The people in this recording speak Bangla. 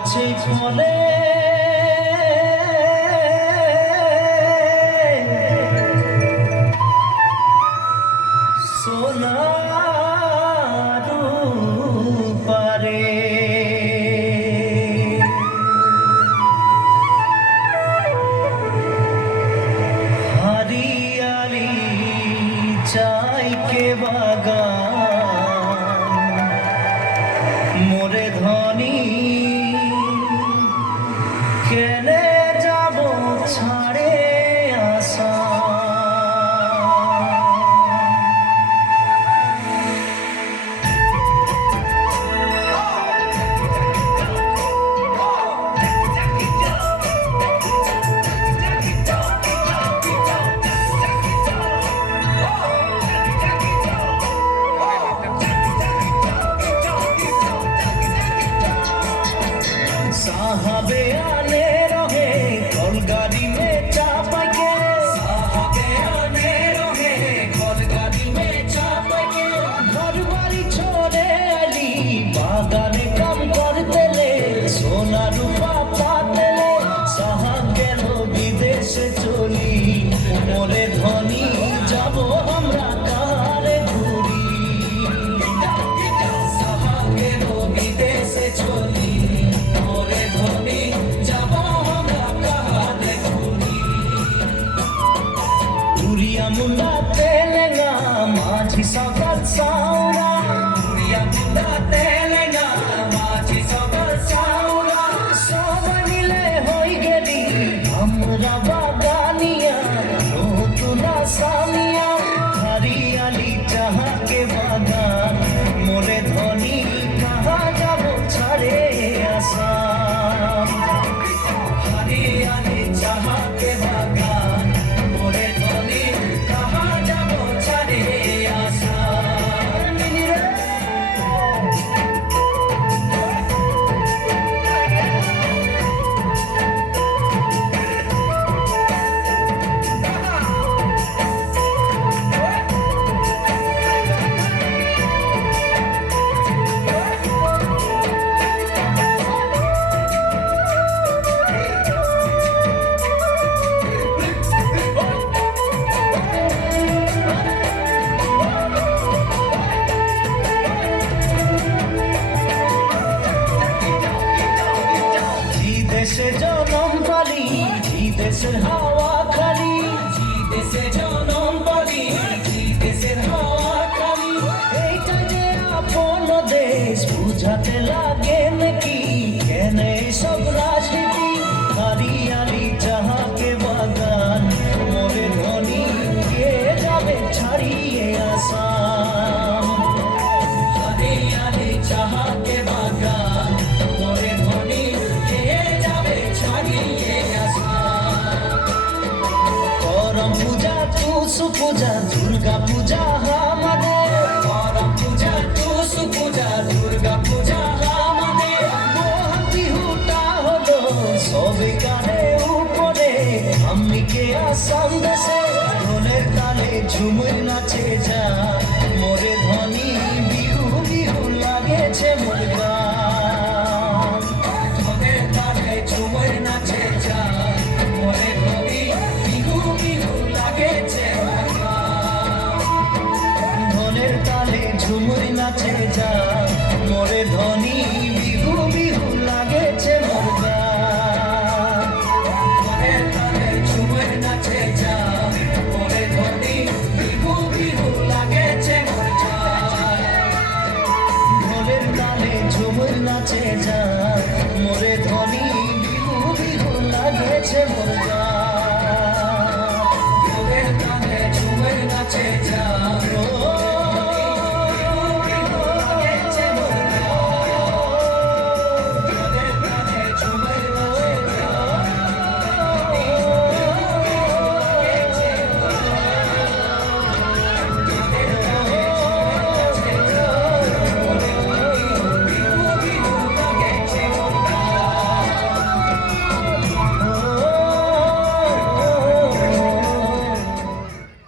গাছে ফলে সোনার পারে হরিয়ালি চাই কে বাগান মোরে ধনী কেনে যাব ছাড়ে আসা साहबे आने रहे कलगाड़ी में चापा के साहबे आने रहे कलगाड़ी में चापा के घर बाड़ी छोड़े आली बागाने काम करते ले सोना रूपा पाते ले साहा गेलो विदेशे चली मोरे धनी जाबो हमरा कारे घुरी साहा गेलो विदेशे चली मुंडा तेलेगा माझी सगळं सावरा या मुंडा तेलेगा माझी सगळं सावरा सोबनिले होई गेली हमरा बागानिया तुला सामिया हरियाली चाहा के बागान मोरे धनी कहाँ जाबो छाड़े आसाम हरियाली चाहा के बागान मोरे धनी দেশে জনম পালি দেশের হাওয়া খালি দেশে জনম পালি দেশের হাওয়া খালি এইটা যে আপন দেশ বুঝাতে লাগে নাকি কেন সব রাজনীতি হরিয়ালি চাহাকে বাগান মোরে ধনী কে যাবে ছাড়িয়ে আসাম হরিয়ালি চাহাকে বাগান মোরে ধনী করম পূজা টুসু পূজা দুর্গা পূজা আমাদের করম পূজা টুসু পূজা দুর্গা পূজা আমাদের মহান বিহুটা হলো সবে কানে উপরে আমি কে আসাম দেশে ঢোলের তালে ঝুমুর নাচে যা মোরে ধনী